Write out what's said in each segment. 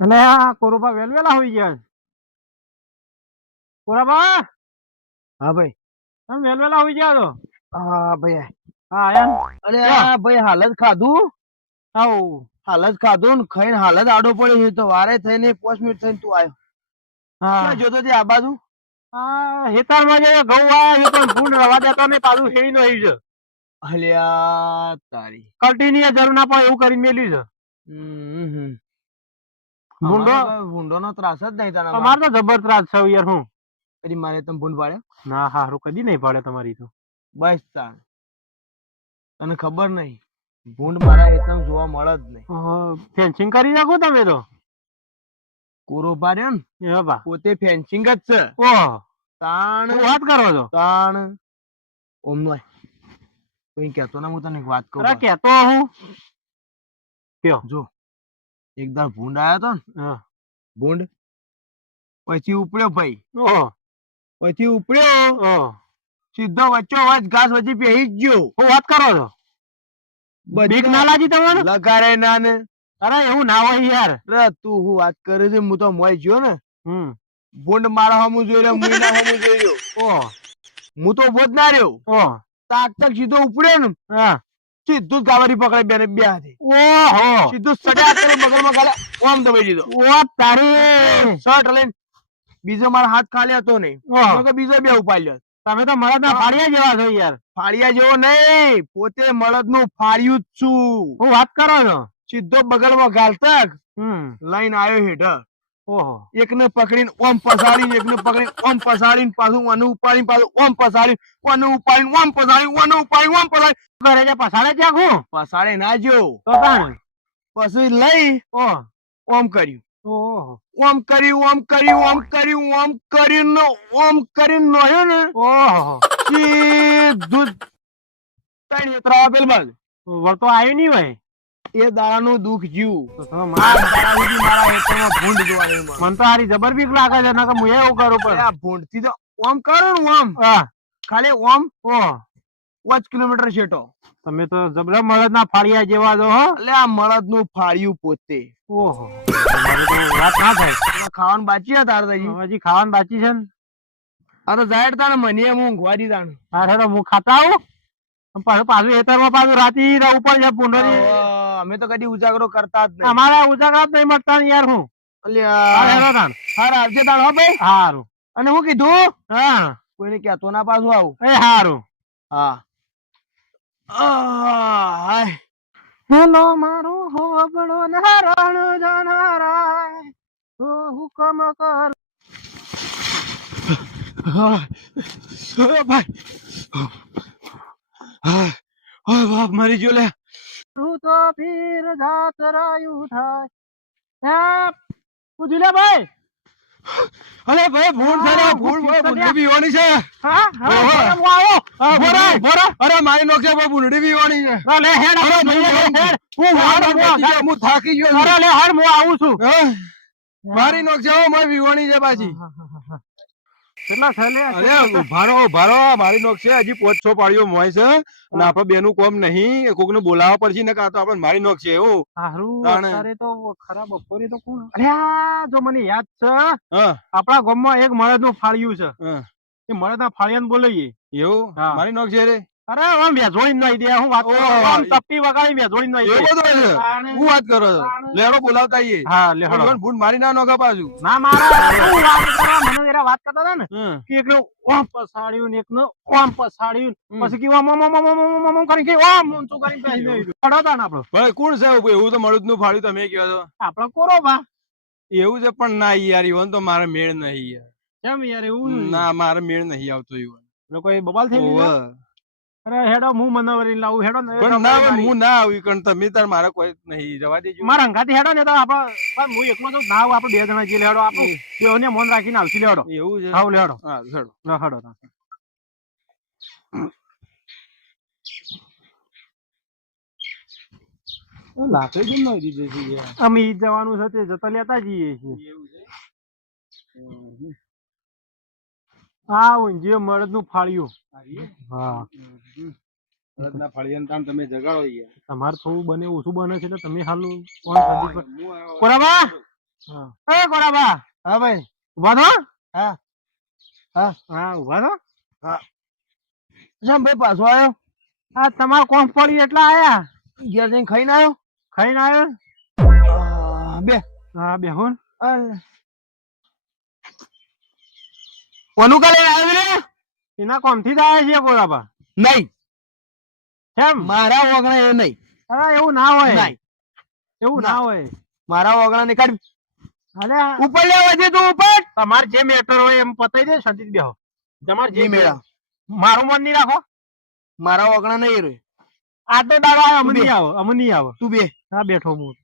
અને આ કોરોબા વેલવેલા હોઈ ગયા છે. કોરાબા હા ભાઈ. તમે વેલવેલા હોઈ ગયા છો. હા ભાઈ. હા એમ અરે આ ભાઈ હાલ જ ખાધું. આવ હાલ જ ખાધું ને ખાઈને હાલ જ આડો પડ્યો છે તો વારે થઈને 5 મિનિટ થઈને તું આવ્યો. હા ક્યાં જોતો હતી આ બાજુ? આ હેતાળમાં જે ઘઉં વાયા છે પણ ભૂંડ રવા દેતો નહીં, પાછું શેરી નો આવી છે. અલ્યા તારી. કલ્ટીની એ જરૂર ના પડે એવું કરીને મેલ્યું છે. ભૂંડો ભૂંડો નો ત્રાસ જ નહીં તારા. તમારે તો જબર ત્રાસ છે યાર. હું કદી મારે તમે ભૂંડ પાડ્યો? ના હારું કદી નહીં પાડે તમારી તો. બસ તાર તને ખબર નહીં, ભૂંડ મારા એકદમ જોવા મળે જ નહીં. ફેન્સિંગ કરી નાખો તમે તો. કોરો પાડ્યો ને એ બા પોતે ફેન્સિંગ જ છે. ઓહ તાણ શું વાત કરો છો? તાણ ઓમ નો કોઈ કહેતો ના, હું તને એક વાત કહું. અરે કેતો હું કયો જો એકદમ ભૂંડ આવ્યો તો ને, હા ભૂંડ પછી ઉપડ્યો ભાઈ. ઓહ પછી ઉપડ્યો ઓહ સીધો વચ્ચો વચ ઘાસ વચ્ચે બેહી જ ગયો. શું વાત કરો છો? બીક ના લાગી તમને? લગારે ના ને. અરે એવું ના હોય યાર. અરે તું હું વાત કરે છે, હું તો મોય ગયો ને. હમ ભૂંડ મારા હમું જોઈ રહ્યો, મુઈ ના હમું જોઈ રહ્યો. ઓહ હું તો બોધ ના રહ્યો. ઓહ તાક તક સીધો ઉપડ્યો ને, હા સીધું જ ગાવારી પકડે બેને બે હાથે. ઓહો સીધું સડા કરે બગલમાં ગાલે ઓમ દબાઈ દીધો. ઓ તારી શર્ટ લઈને બીજો મારો હાથ ખાલી હતો નહીં. ઓહ તો કે બીજો બે ઉપાડ્યો. તમે તો મળદ ના ફાળિયા જેવા છો યાર. ફાળિયા જેવો નહીં, પોતે મળદ નું ફાળ્યું જ છું. શું વાત કરો છો? સીધો બગલમાં ગાલ તક હમ લઈને આવ્યો હેઠળ. ઓહો એકને પકડીને ઓમ પસાડીને, એકને પકડીને ઓમ પસાડીને, પાછું ઓનું ઉપાડીને, પાછું ઓમ પસાડીને, ઓનું ઉપાડીને ઓમ પસાડીને, ઓનું ઉપાડીને ઓમ પસાડીને. ઘરે જે પસાડે ત્યાં હું પસાડે ના જો. તો તાણ પછી લઈ ઓહ ઓમ કર્યું, ઓહો ઓમ કર્યું, ઓમ કર્યું, ઓમ કર્યું, ઓમ કરીને ઓમ કરીને નોયો ને ઓહો સીધું ત્રણ યાત્રા આપેલ બાદ વળતો આવ્યો નહીં ભાઈ. એ દાડાનું દુઃખ જીવ. તો તો આ મારા દાડા સુધી મારા હેઠળમાં ભૂંડ જોવા નહીં મળે. મને તો હારી જબર બીક લાગે છે. નકર હું એવું કરું અરે પણ આ ભૂંડથી તો ઓમ કરો ને ઓમ, હા ખાલી ઓમ ઓહ 5 કિલોમીટર છેટો. તમે તો જબરા મળદ ના ફાળિયા જેવા છો હો. એટલે આ મળદ નું ફાળ્યું પોતે. ઓહો તમારે તો વાત ના થાય. એટલે ખાવાનું બાકી હતા તાર હજી. હજી ખાવાનું બાકી છે ને. આ તો જાહેર તાને મને એમ ઊંઘવા દીધા ને. અરે તો હું ખાતા આવું પાછું હેતરમાં પાછું રાતી રહેવું પડે પુંડરી. અમે તો કદી ઉજાગરો કરતા જ નહીં. અમારા ઉજાગરા જ નહીં મળતા ને યાર. હું અલ્યા હારા આવજે તાણ હો ભાઈ. હારું અને હું કીધું હા કોઈને કહેતો ના પાછું આવું. એ હારું. હા હાય. હેલો મારું હોબળો નારણ જનારાય તો હુકમ કર. ભાઈ બાપ મરી ગયો લે. તું તો પીર જાત રાયું થાય. પૂછી લે ભાઈ. અરે ભાઈ ભૂંડ છે, ભૂંડ ભૂંડી બીવાની છે. હા હા હું આવો. ભોરા અરે મારી નોખે ભાઈ ભૂંડી બીવાની છે. લે હેડ હું થાકી ગયો. અરે લે હેડ હું આવું છું. મારી નોખે મારી બીવાની છે પાછી. કેટલા છે લે? અરે ભારો મારી નોક છે. હજી 5-6 પાડીઓ મોય છે અને આપડે બેનું કોમ નહીં. કોક ને બોલાવવા પડશે ને કાં તો આપણે મારી નોક છે. એવું હારું તાણે. અત્યારે તો ખરાબ બપોરે તો કોણ? અલ્યા જો મને યાદ છે, હા આપણા ગામમાં એક મળદ નું ફાળ્યું છે. હા એ મળદ ના ફાળિયાને બોલાવીએ. એવું હા. મારી નોક છે રે. અરે આમ વેજોડી નહીં દે. હું વાત કરું? ઓહો. આમ ચપટી વગાડી વેજોડી નહીં એવું દે. બધું છે. તાણે. હું વાત કરો છો? લેડો બોલાવતા આઈએ. હા લે હળો. ભૂંડ મારી ના નોખા પાછું. ના મારા હું વાત કરવા મને એરા વાત કરતા હતા ને હમ. કે એકનું ઓમ પસાડ્યું ને એકનું ઓમ પસાડ્યું પછી કે ઓમ ઓમ ઓમ ઓમ ઓમ ઓમ કરીને કે ઓમ ઊંચું કરીને બેસી ગયું. ખડોતા ને આપણો ભાઈ કોણ છે એવું? તો મળદ નું ફાળ્યું તમે કહો છો. આપણો કોરોબા. એવું છે પણ ના યાર ઈવન તો મારે મેળ નહીં યાર. કેમ યાર એવું? ના મારે મેળ નહીં આવતો ઈવન. કોઈ બબાલ થઈ ગઈ? ઓવે. અરે હેડો હું મનાવરી લાવું હેડો ને. પણ ના હું ના આવી કારણ તમે તાર મારે કોઈ નહીં જવા દેજો. મારા અંગાથી હેડો ને તો આપણે હું એકલો તો ના આવું. આપણે બે જણા જઈએ હેડો. આપણું બેઓને મન રાખીને આવશી લેડો. એવું છે. હાવ લેડો. હા હેડો. ના હેડો. લાકડી કેમ નહીં દીધી છે યાર? અમે ઈ જવાનું છે તે જતા લેતા જઈએ છીએ. એવું છે. હા ઊંઝે મળદ નું ફાળ્યું. હા ના ફળિયાને તાણ તમે જગાડો યાર. તમારે થોડું બને ઓછું બને છે એટલે તમે હાલું કોણ બરાબર. એ ગોરાબા હા ભાઈ ઉભા થો હા હા હા ઉભા થો જેમ ભાઈ પાછો આવ્યો આ તમારો કોમ પડી એટલા આયા ઘેર જઈને ખાઈને આવ્યો ખાઈને આવ્યો બે હા બેહુન કોનું કાલે આવ્યો રે એના કોમથી જ આયા છે ગોરાબા નહીં કેમ મારા વગણા એ નહીં અરે એવું ના હોય નહીં એવું ના હોય મારા વગણા ને કાઢ અરે ઉપર લેવા છે તું ઉપર તમારે જે મેટર હોય એમ પતાઈ દે શાંતિથી બેહો તમારે જે નહીં મેળા મારું મન નહીં રાખો મારા વગણા નહીં રે આ તો દાડો આવે અમે બે. નહીં આવો અમે નહીં આવો તું બે હા બેઠો હું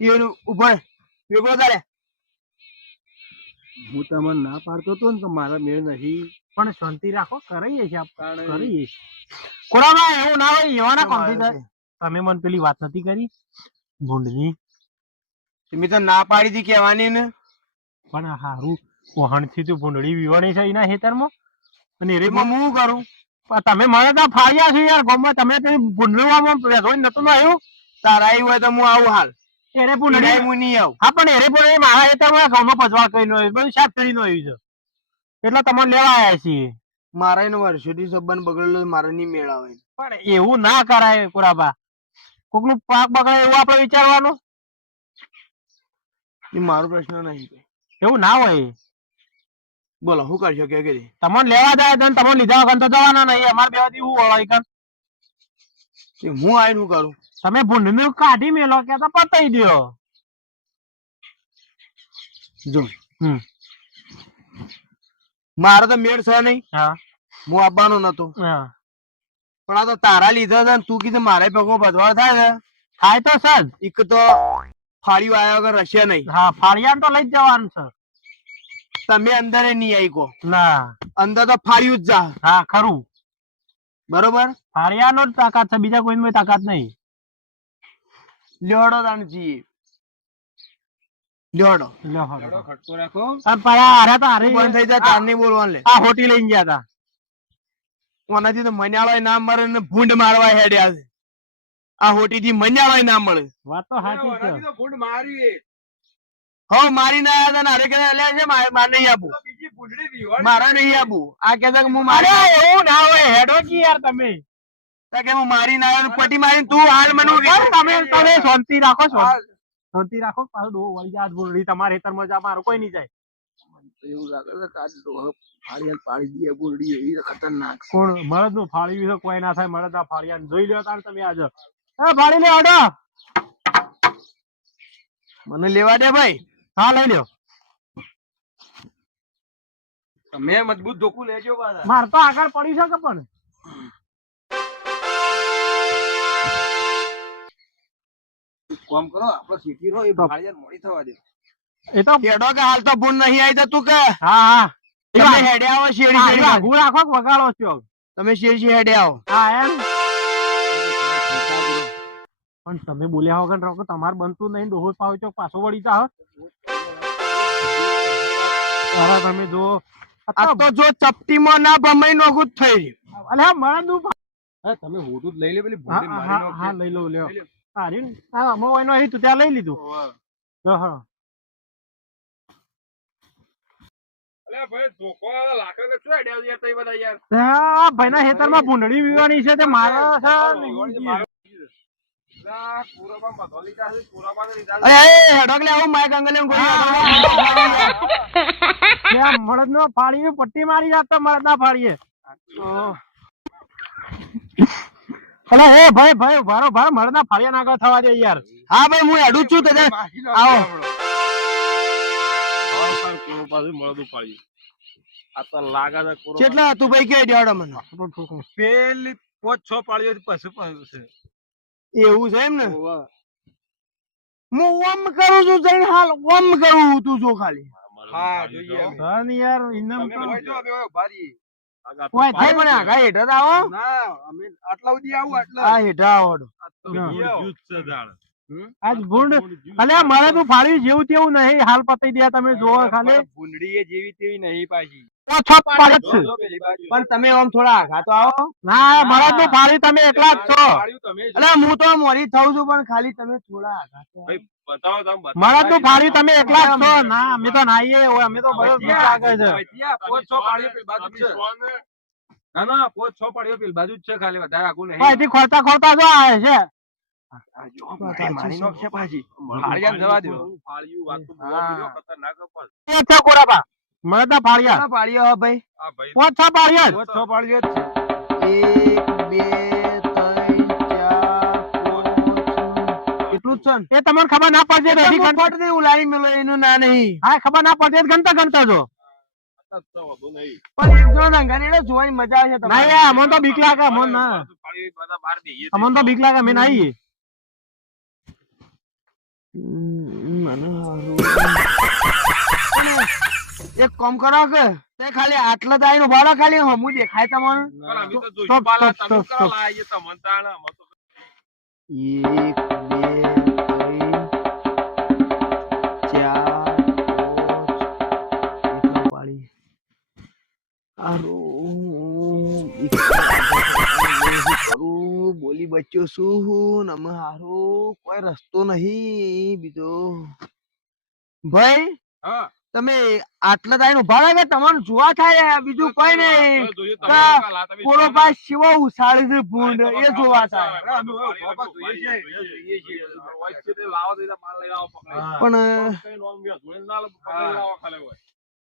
એનું ઉપર વેગળો તારે હું તમને ના પાડતો હતો ને કે મારા મેળ નહીં. પણ શાંતિ રાખો કરીએ છીએ આપણે કરીએ કોરાબા એવું ના હોય એવાના કોમથી થાય તમે મને પેલી વાત નથી કરી ભૂંડની તમે તો ના પાડી હતી કહેવાની ને પણ હારું વહણથી તું ભૂંડળી વિવાણી છે એના ખેતરમાં અને એમાં હું શું કરું તમે મને તો ફાળ્યા છો યાર ગામમાં તમે ભૂંડળવામાં વેધોઈ નતું આવ્યું તારા આવ્યું હોય તો હું આવું હાલ એરે ભૂંડળી પીડાય હું નહીં આવું હા પણ એરે ભૂંડળી મારા ખેતરમાં ઘઉંનો પજવાળ કરીને હોય બધું શાક કરીને આવ્યું છે એટલે તમને લેવા આવ્યા છીએ મારા એનો વર્ષોથી સંબંધ બગડેલો મારે નહીં મેળાવે પણ એવું ના કરાય પુરાબા કોકનું પાક બગડે એવું આપણે વિચારવાનું એ મારો પ્રશ્ન નહીં એવું ના હોય બોલો શું કરશો કે કરી તમને લેવા જાય તો તમે લીધા વગર તો જવાના નહીં અમારે બેવાથી શું હોય કણ હું આવીને શું કરું તમે ભૂંડનું કાઢી મેલો કે તો પતાઈ દો જો હમ મારો તો મેળ છે નહીં હા હું આવવાનો નતો હા પણ આ તો તારા લીધા છે ને તું કીધું મારે પગો ભજવાડ થાય છે થાય તો સર એક તો ફાળ્યું આવ્યા વગર રશ્યા નહીં હા ફાળિયાન તો લઈ જ જવાનું છે તમે અંદર નહીં આવી કો ના અંદર તો ફાળ્યું જ જા હા ખરું બરોબર ફાળિયાનો જ તાકાત છે બીજા કોઈની તાકાત નહીં લેવડો તાણ જઈએ લેવડો લ્યો હળો. ખટકો રાખો. અને પાછા હારે તો હારે બંધ થઈ જાય તાર નહીં બોલવાનું લે આ હોટી લઈને ગયા હતા ઓનાથી તો મન્યાળો ના મળે ને ભૂંડ મારવા હેડ્યા છે આ હોટી થી મન્યાળો ના મળે વાત તો સાચી છે ઓનાથી તો ફૂંડ મારી એ. હો મારી ના આવ્યા હતા ને હારે કે લે છે મારે નહીં આપું તો બીજી ફૂંડડી દીવાળી. મારા નહીં આપું આ કે છે કે હું અરે મારી એવું ના હોય હેડો જી યાર તમે કે હું મારી ના આવ્યો ને પટી મારીને તું હાલ મને તમે શાંતિ રાખો શાંતિ રાખો પાછું ડોહો વળી જાય ભૂંડળી તમારે ખેતરમાં જા મારો કોઈ નહીં જાય એવું લાગે છે કે આ ડોહો ફાળિયાને પાડી દઈએ બોરડી એવી તો ખતરનાક છે. કોણ મળદ નું ફાળ્યું છે કોઈ ના થાય મળદ ના ફાળિયા જોઈ લ્યો તાર તમે આજે ફાળી લે હડો મને લેવા દે ભાઈ હા લઈ લ્યો તમે મજબૂત ધોકું લેજો પાછા. માર તો આગળ પડી શકે પણ કામ કરો આપણો સીટી રો એ ફાળિયાને મોડી થવા દે. એ તો હેડો કે હાલ તો ભૂંડ નહીં આવી તો તું કે હા હા તમે હેડે આવો શેરી શેરી આગું રાખો કે વગાડો છો તમે શેરી હેડે આવો હા એમ પણ તમે બોલ્યા વગર રાખો તમારે બનતું નહીં ડોહો પાવ છો પાછો વળી જા અરે તમે જો આ તો જો ચપટીમાં ના ભમાઈ નોખું જ થઈ રહ્યું અલે મળદ નું હા તમે હોટું જ લઈ લે પેલી હા ભૂંડી મારી હા નાખે. હા લઈ લો લ્યો હા રે હા મો એનો અહીં તું ત્યાં લઈ લીધું લો હા અલ્યા ભાઈ ધોકો લાકડા શું હેડ્યા યાર તઈ બધા યાર. આ ભાઈના ખેતરમાં ભૂંડળી વીવાની છે તે મારા છે લા પૂરામાં બધો લીધા છે પૂરામાં લીધા છે. અરે એ હેડો કે લે આવું માય કંગલે મળદ નો ફાળી પટ્ટી મારી જાત તો મળદ ના ફાળીએ અરે હે ભાઈ ભાઈ ભારો ભાર મળદ ના ફાળિયા નાગળ થવા દે યાર હા ભાઈ હું હેડું જ છું તને મારી આવો. આ તો લાગે છે પૂરો. કેટલા હતું ભાઈ કે હેડ્યો મને પેલી 5-6 પાળીઓ પછી છે. એવું છે એમ ને હું ઓમ કરું છું જઈને હાલ ઓમ કરું તું જો ખાલી હા જોઈએ અમે. ધન યાર ઇનામ અમે હોય તો અમે હોય ભારી. ઓય ભાઈ મને આગા હેઠા તો આવો ના અમે આટલા સુધી આવું આટલા. આ હેઠા આવો આજ ભૂંડ અલે મારે તું ફાળી જેવું તેવું નહીં હાલ પતાઈ દે તમે જોવો ખાલી ભૂંડડી એ જેવી તેવી નહીં પાછી. પાંચ છ પાડ્યા જ છે. પણ તમે આમ થોડા આઘા તો આવો. ના મળદ નું ફાળ્યું તમે એકલા જ છો. અરે હું તો મોરી થઉં છું પણ ખાલી તમે થોડા આઘા તો આવો. મળદ નું ફાળ્યું તમે એકલા જ છો. ના અમે તો નાઈએ હોય, અમે તો બધો બીક લાગે છે. અહીંથી ખોરતા ખોરતા જો આવે છે. મારી નોખશે પાછી. ફાળિયામાં જવા દ્યો. પાંચ છ કોરાબા મળદ ના ફાળ્યા કેટલા પાડ્યો હો ભાઈ? પાંચ છ પાડ્યા જ. 1 2 3 4 5 એટલું જ છે ને? એ તમને ખબર ના પડશે તો હજી ગણ- ફટ દે ઉલારી મેલો એનું ના નહીં. હા ખબર ના પડશે તો ગણતા ગણતા જો. પણ એક જણ અંગાને એટલે જોવાની મજા આવે છે ના તમારે. યાર અમને તો બીક લાગે, અમને ના, અમને તો બીક લાગે, અમે નાઈએ. એક કામ કરો કે તે ખાલી આટલા દાઈ નું ભાડો ખાલી હમું દેખાય તમારું. Stop, stop, stop, stop. 1 2 3 4 5 બોલી બચ્યો શું નમ હારું કોઈ રસ્તો નહીં બીજો. ભાઈ તમે આટલા દાઈ નું ભાડે કે તમને જોવા થાય બીજું કોઈ નહીં. પોળો પાસ શિવો ઉછાળે છે ભૂંડ એ જોવા થાય. પણ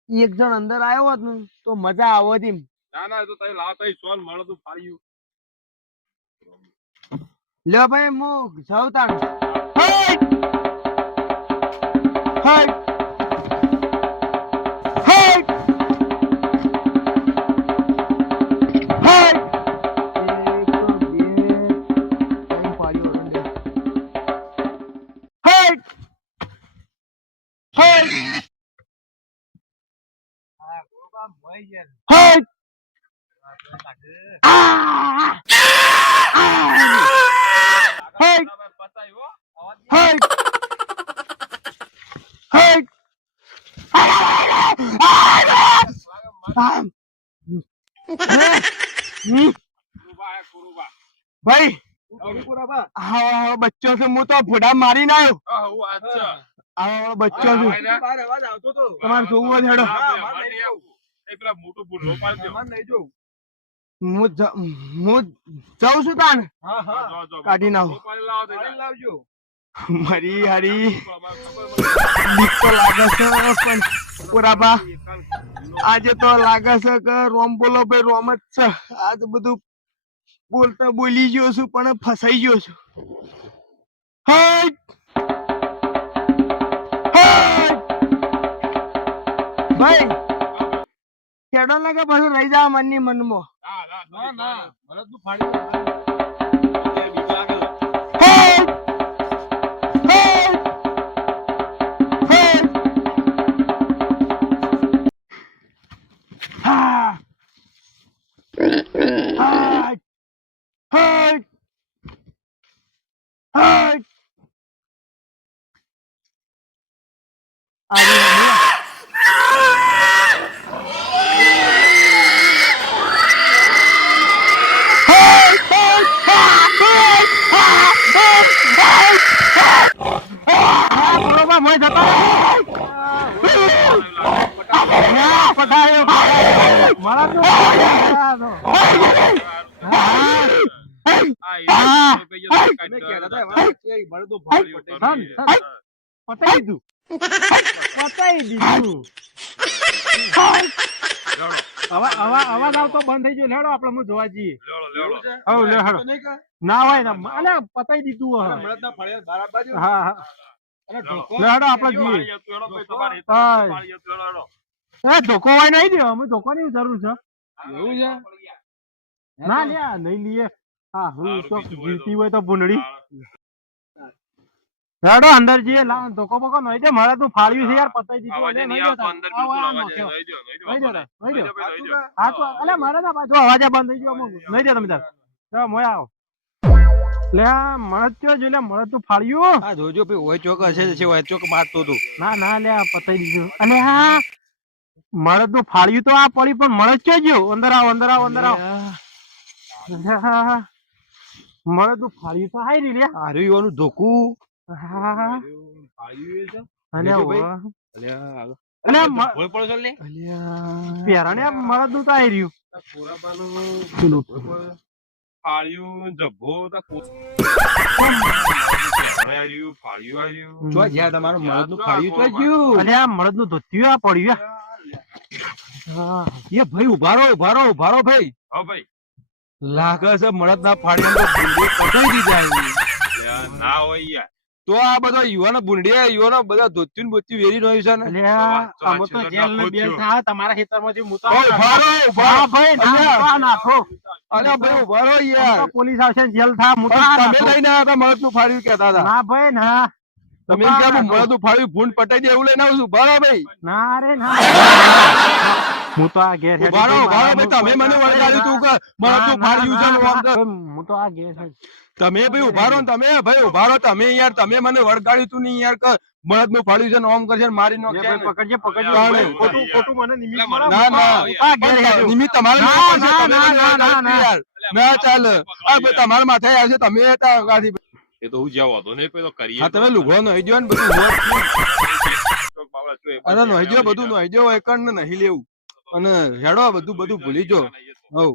એક જણ અંદર આવ્યો હોત ને તો મજા આવત એમ. લ્યો ભાઈ હું જાઉં તાણ. હટ! હટ! હટ! હટ! ભાઈ હા બચ્ચો છે હું તો ફોડા મારી ના આવ્યો. બચ્ચો છું તમારે જોવું હોય હેડો. હું જાઉં છું તાન કાઢી નાખો. મારી હારી બીક તો લાગે છે પણ પુરાબા આજે તો લાગે છે કે રોમ બોલો ભાઈ રોમ જ છે. આજ બધું બોલતા બોલી ગયો છું પણ ફસાઈ ગયો છું. હટ! હટ! ભાઈ ખેડો લાગે પાછું રહી જાવ મનની મનમાં. અવાજ આવતો બંધ થઈ ગયો. લેડો આપડે જોવા જઈએ. ના હોય ને અલે પતાઈ દીધું. હા હા લેડો આપડે જઈએ. ધોકો હોય નહીં દે, અમે ધોકો ની જરૂર છે. એવું છે? ના લ્યા નહીં લઈએ. હા જીવતી હોય તો ભૂંડડી. હેડો અંદર જઈએ. ધોકો બોકો નહીં દે, મારે તું ફાળ્યું છે યાર, પતાઈ દીધું. મારે ના પાછો અવાજ બંધ થઈ ગયો. નહીં દે તમે તાર મોય આવો. લે મળદ ચો જો લે મળદ તું ફાળ્યું. હા જોજો ભાઈ હોય ચોક હશે છે હોય ચોક મારતો તું. ના ના લે પતાઈ દીધું. અને હા મળદ નું ફાળ્યું તો આ પડી પણ મળદ ક્યાં ગયો? અંદર આવો અંદર આવો અંદર આવો. મળદ નું ફાળ્યું તો હારી લે. હારું ધોકું અને લેજો ભાઈ. વાહ. અલ્યા અને અલ્યા પેરાને મળદ નું તો હારી રહ્યું. પેલું જો જ્યાં તમારું મળદનું ફાળ્યું તો જ્યું. અને આ મળદ નું ધોતિયું આ પડ્યું. હા એ ભાઈ ઉભા રહો ભાઈ. લાગે છે મળદ ના ફાળ્યા કટાઈ દીધા. તો આ બધા યુવાનો બુંડિયા યુવાનો બધા ધોત્યું બોત્યું વેરી રહ્યું છે ને. અલ્યા આમ તો જેલ ને બેલ થાય તમારા ખેતરમાંથી હું તો ઉભા રહો, ઉભા રહો. હા ભાઈ ના નાખો. અલ્યા ભાઈ ઉભા રહો યાર. તો પોલીસ આવશે ને જેલ થાય હું તો પણ ના તમે નાખો. લઈને આવ્યા હતા મળદનું ફાળ્યું કહેતા હતા. ના ભાઈ ના તમે એમ કહો મળદનું ફાળ્યું ભૂંડ પટાઈ દે એવું લઈને આવું છું. ઉભા રહો ભાઈ. ના રે ના હું તો આ ઘેર ઉભા રહો ભાઈ. તમે મને વળગાડ્યું તું કે મળદનું ફાળ્યું છે ને આમ કે. હું તો આ ઘેર તમે ભાઈ ઉભા રહો ને તમે ભાઈ ઉભા રહો તમે યાર. તમે મને વળગાડ્યું તું નહીં યાર કે મળદનું ફાળ્યું છે ને ઓમ કરશે ને મારી નો પકડજે તાણે. ખોટું મને નિમિત્ત મળે. ના ના આ ઘેર હેડ્યું. નિમિત્ત તમારે ના, નહીં પડશે. ના, તમે ના, મને ના, વળગાડ્યું ના, યાર. ના ચાલે. આ ભાઈ તમારા માથે આવશે તમે હતા અંગાથી. એ તો હું જ્યાં વાંધો નહીં પેલો કરીએ. હા તમે લુગડો નહી દો ને બધું અરે નહી દો બધું નહી દો એકણ ને નહીં લેવું અને હેડો બધું ભૂલી જો. હવ